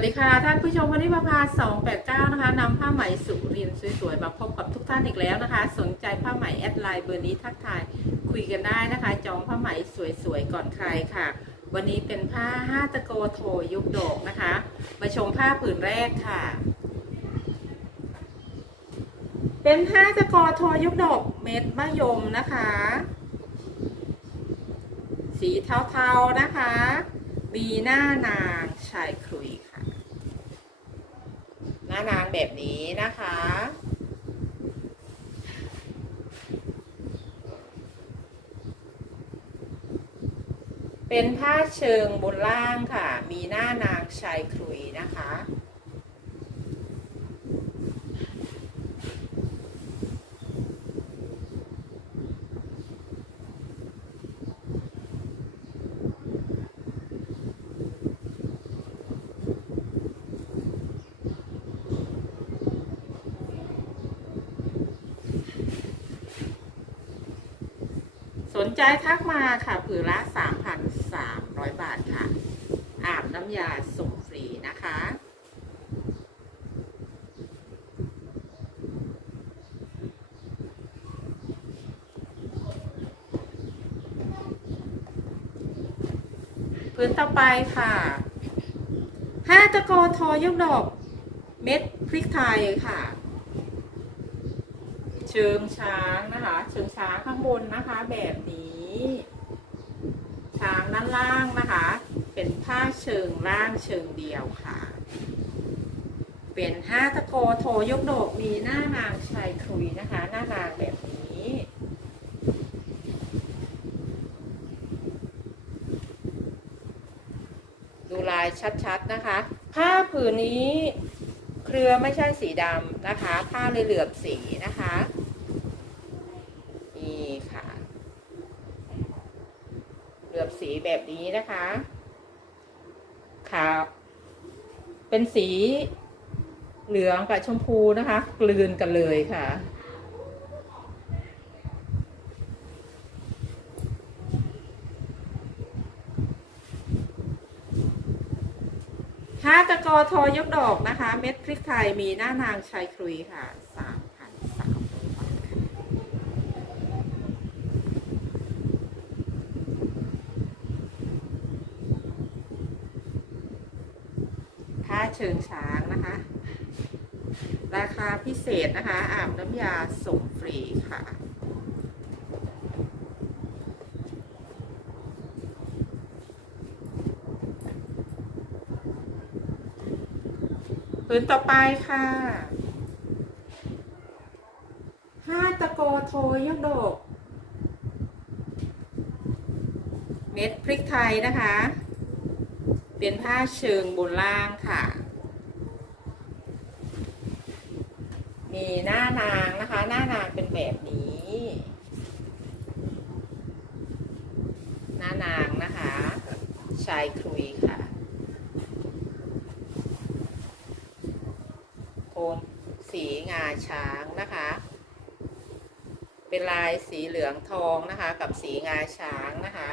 วัสดีค่ะท่านผู้ชมวันนี้ประภา289 นะคะนำผ้าไหมสุรินสวยๆมาพบกับทุกท่านอีกแล้วนะคะ สนใจผ้าไหมแอดไลน์เบอร์นี้ทักทายคุยกันได้นะคะ จองผ้าไหมสวยๆก่อนใครค่ะ วันนี้เป็นผ้าห้าตะโกโทยุกโดกนะคะ มาชมผ้าผืนแรกค่ะ เป็นผ้าตะโกโทยุกดกเม็ดมะยมนะคะ สีเทาๆนะคะ มีหน้านางชายค น้านางแบบนี้นะคะ เป็นผ้าเชิงบนล่างค่ะ มีหน้านางชายครุยนะคะ สน ใจทักมาค่ะผืนละ 3,300 บาทค่ะ อาบน้ำยาส่งฟรีนะคะพื้นต่อไปค่ะห้าตะโกทอยกดอก เม็ดพริกไทยค่ะ เชิงช้างนะคะ เชิงช้างข้างบนนะคะ แบบ ล่างนะคะ เป็นผ้าเชิงล่างเชิงเดียวค่ะ เป็นห้าตะโกโทยกโดกมีหน้านางชายคุยนะคะ หน้านางแบบนี้ดูลายชัดๆนะคะ ผ้าผืนนี้เครือไม่ใช่สีดำนะคะ ผ้าเลยเหลือบสีนะคะ นี่ค่ะ เห ลือบสีแบบนี้นะคะ ขาว เป็นสีเหลืองกับชมพูนะคะ กลืนกันเลยค่ะห้าตะกอทอยกดอกนะคะ เม็ดพริกไทยมีหน้านางชายครุยค่ะสามพันสามร้อยบาทค่ะผ้า เชิงช้างนะคะ ราคาพิเศษนะคะอาบน้ำยาส่งฟรีค่ะผืนต่อไปค่ะห้าตะโกโทยกดก เม็ดพริกไทยนะคะ เป็นผ้าเชิงบนล่างค่ะ มีหน้านางนะคะ หน้านางเป็นแบบนี้ หน้านางนะคะ ชายครุยค่ะโคนสีงาช้างนะคะ เป็นลายสีเหลืองทองนะคะ กับสีงาช้างนะคะ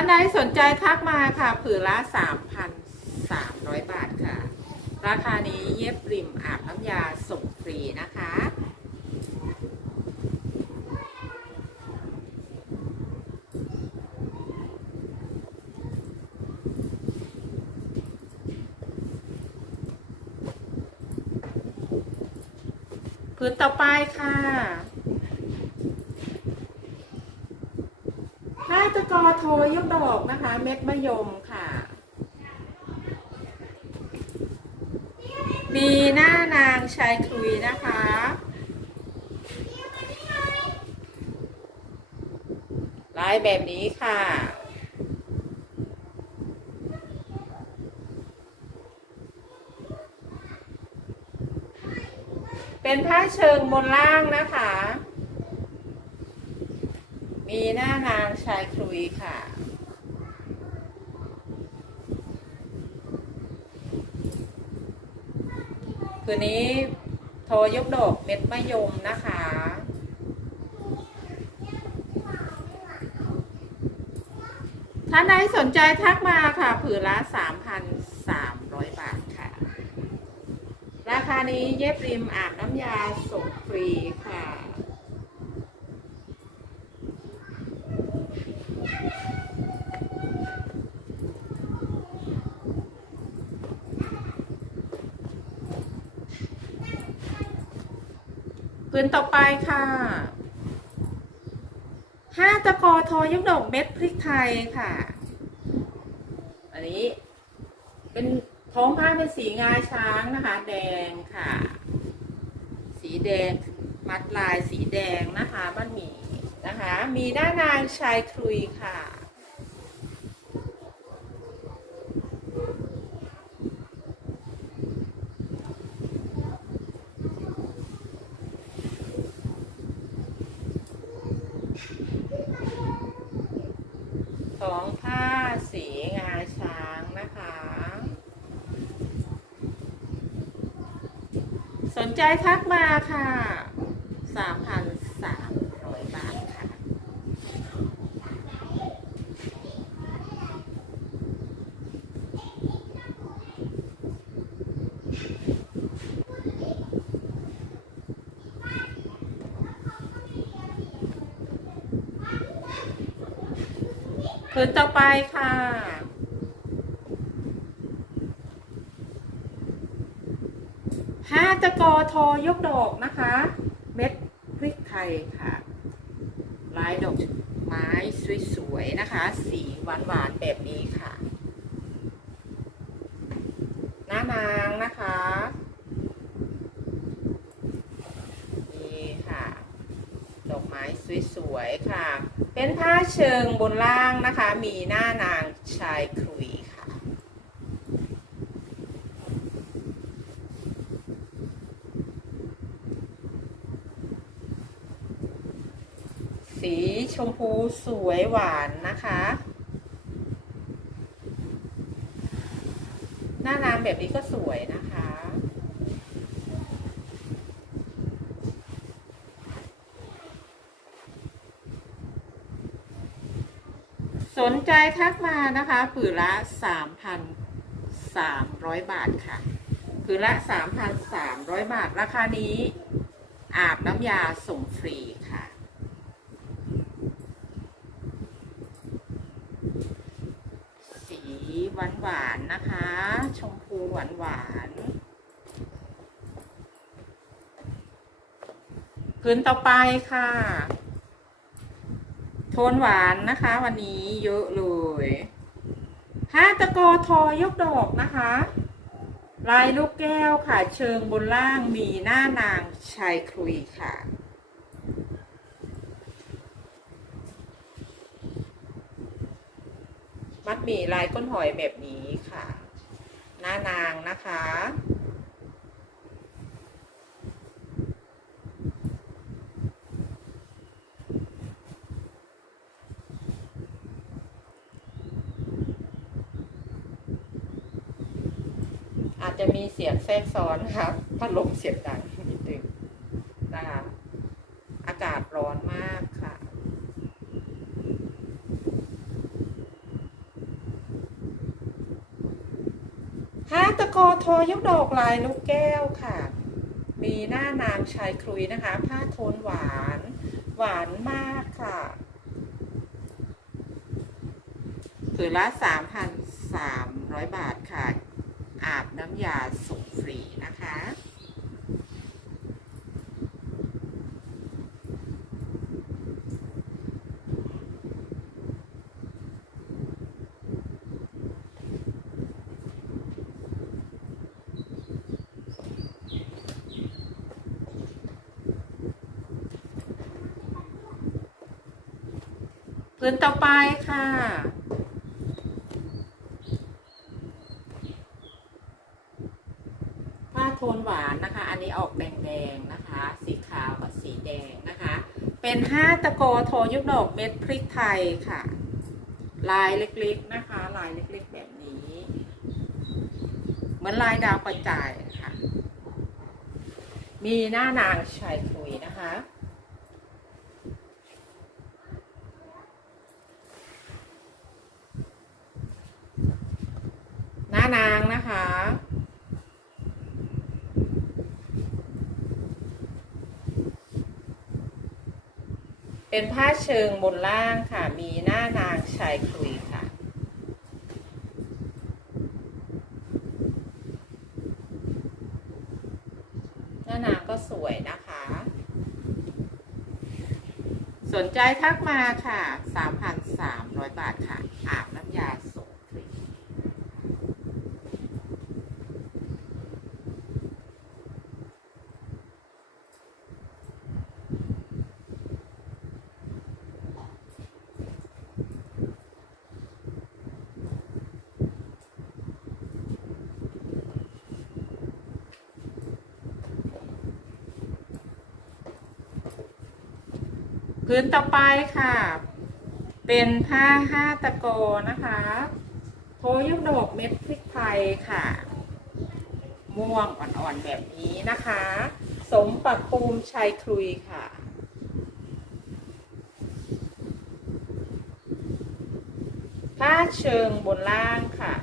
ท่านใดสนใจทักมาค่ะผืนละ3,300บาทค่ะ ราคานี้เย็บริมอาบน้ำยาส่งฟรีนะคะผืนต่อไปค่ะ หน้าตะกอโทยกดอกนะคะ เม็ดมะยมค่ะ มีหน้านางชายคลุยนะคะ ลายแบบนี้ค่ะเป็นผ้าเชิงบนล่างนะคะ มีหน้านางชายครุยค่ะ คืนนี้โทรยกดอกเม็ดมะยมนะคะท่านใดสนใจทักมาค่ะ ผืนละสามพันสามร้อยบาทค่ะ ราคานี้เย็บริมอาบน้ำยาส่งฟรีค่ะ พื้นต่อไปค่ะห้าตะกอทอยกดอกเม็ดพริกไทยค่ะ อันนี้ เป็นท้องผ้าเป็นสีงาช้างนะคะ แดงค่ะ สีแดงมัดลายสีแดงนะคะบ้านหมีนะคะ มีด้านนางชายครุยค่ะ ของผ้าสีงาช้างนะคะ สนใจทักมาค่ะ3,300บาทค่ะผืนต่อไปค่ะ ห้าตะกอทอยกดอกนะคะ เม็ดพริกไทยค่ะ ลายดอกไม้สวยๆนะคะ สีหวานๆแบบนี้ค่ะ หน้านางนะคะนี่ค่ะ ดอกไม้สวยๆค่ะ เป็นผ้าเชิงบนล่างนะคะ มีหน้านางชายครุยค่ะ สี ชมพูสวยหวานนะคะ หน้านางแบบนี้ก็สวยนะคะ สนใจทักมานะคะผืนละ3,300บาทค่ะผืนละ3,300บาท ราคานี้อาบน้ำยาส่งฟรีค่ะ สีหวานหวานๆนะคะ ชมพูหวานหวานๆผืนต่อไปค่ะ โทนหวานนะคะ วันนี้เยอะเลยห้าตะโกอทอยกดอกนะคะ ลายลูกแก้วค่ะ เชิงบนล่างมีหน้านางชายครุยค่ะมัดหมี่ลายก้นหอยแบบนี้ค่ะ น้านางนะคะ อาจจะมีเสียงแทรกซ้อนนะคะพัดลมเสียงดังนิดนึงนะคะ อากาศร้อนมากค่ะ ห้าตะโกอทอยกดอกลายลูกแก้วค่ะ มีหน้านางชายครุยนะคะ ผ้าโทนหวาน หวานมากค่ะผืนละ3,300บาทค่ะ อาบน้ำยาส่งฟรีนะคะ พื้ นต่อไปค่ะ ผ้าโทนหวานนะคะ อันนี้ออกแดงๆนะคะ สีขาวกับสีแดงนะคะ เป็นห้าตะโกโทยุกดอกเม็ดพริกไทยค่ะ ลายเล็กๆนะคะ ลายเล็กๆแบบนี้ เหมือนลายดาวกระจายค่ะ มีหน้านางชายคุยนะคะ นานางนะคะ เป็นผ้าเชิงบนล่างค่ะ มีหน้านางชายคุยค่ะ หน้านางก็สวยนะคะ สนใจทักมาค่ะ 3,300 บาทค่ะ อาบน้ำยาส่งฟรี พื้นต่อไปค่ะ เป็นผ้าห้าตะโกนะคะโทยุกดอกเม็ดพริกไทยค่ะ ม่วงอ่อนๆแบบนี้นะคะ สมปักปูมชัยครุยค่ะผ้าเชิงบนล่างค่ะ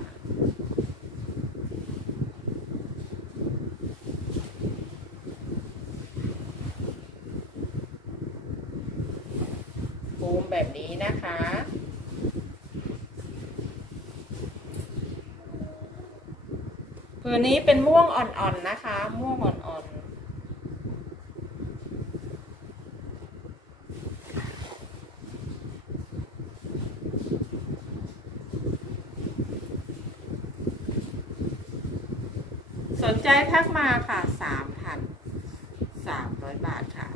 ปูมแบบนี้นะคะ ผืนนี้เป็นม่วงอ่อนๆนะคะ ม่วงอ่อนๆสนใจทักมาค่ะ 3,300 บาทค่ะ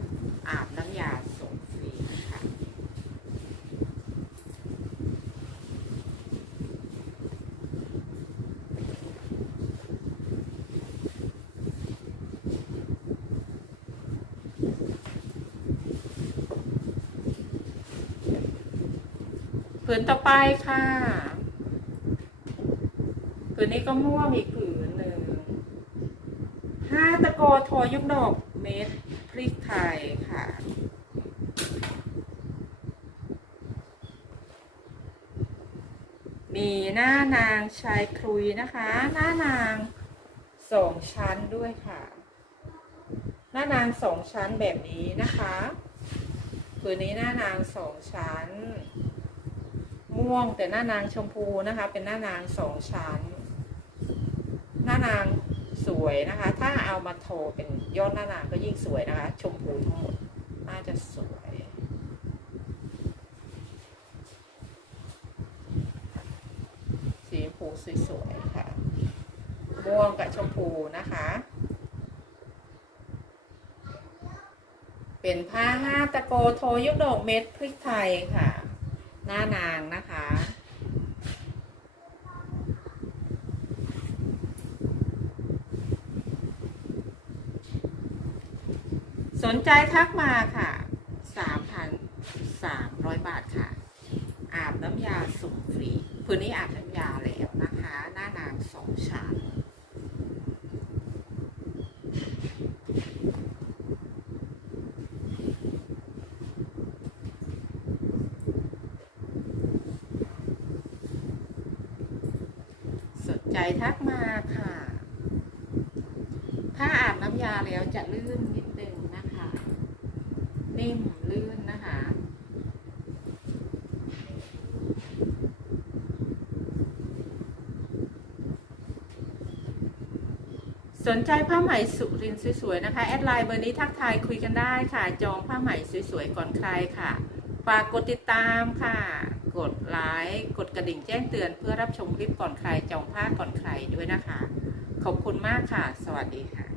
อาบน้ำยาส่งฟรีค่ะ ผืนต่อไปค่ะผืนนี้ก็ม่วงอีกผืนหนึ่งห้าตะโกโทยุกดอกเม็ดพริกไทยค่ะมีหน้านางชายครุยนะคะ หน้านางสองชั้นด้วยค่ะ หน้านางสองชั้นแบบนี้นะคะผืนนี้หน้านางสองชั้น ม่วง แต่หน้านางชมพูนะคะ เป็นหน้านางสองชั้น หน้านางสวยนะคะ ถ้าเอามาโทเป็นยอดหน้านางก็ยิ่งสวยนะคะ ชมพูทั้งหมดน่าจะสวยสีชมพูสวยๆค่ะม่วงกับชมพูนะคะ เป็นผ้าห้าตะโกโทยุกดอกเม็ดพริกไทยค่ะ หน้านางนะคะ สนใจทักมาค่ะ3,300บาทค่ะ อาบน้ำยาส่งฟรีพื้นนี้อาบน้ำยาแล้วนะคะ หน้านางสองชั้น สนใจทักมาค่ะ ถ้าอาบน้ำยาแล้วจะลื่นนิดนึงนะคะ นิ่มลื่นนะคะ สนใจผ้าไหมสุรินสวยๆนะคะ แอดไลน์เบอร์นี้ทักทายคุยกันได้ค่ะ จองผ้าไหมสวยๆก่อนใครค่ะ ฝากกดติดตามค่ะ กดไลค์กดกระดิ่งแจ้งเตือนเพื่อรับชมคลิปก่อนใครจองผ้าก่อนใครด้วยนะคะ ขอบคุณมากค่ะ สวัสดีค่ะ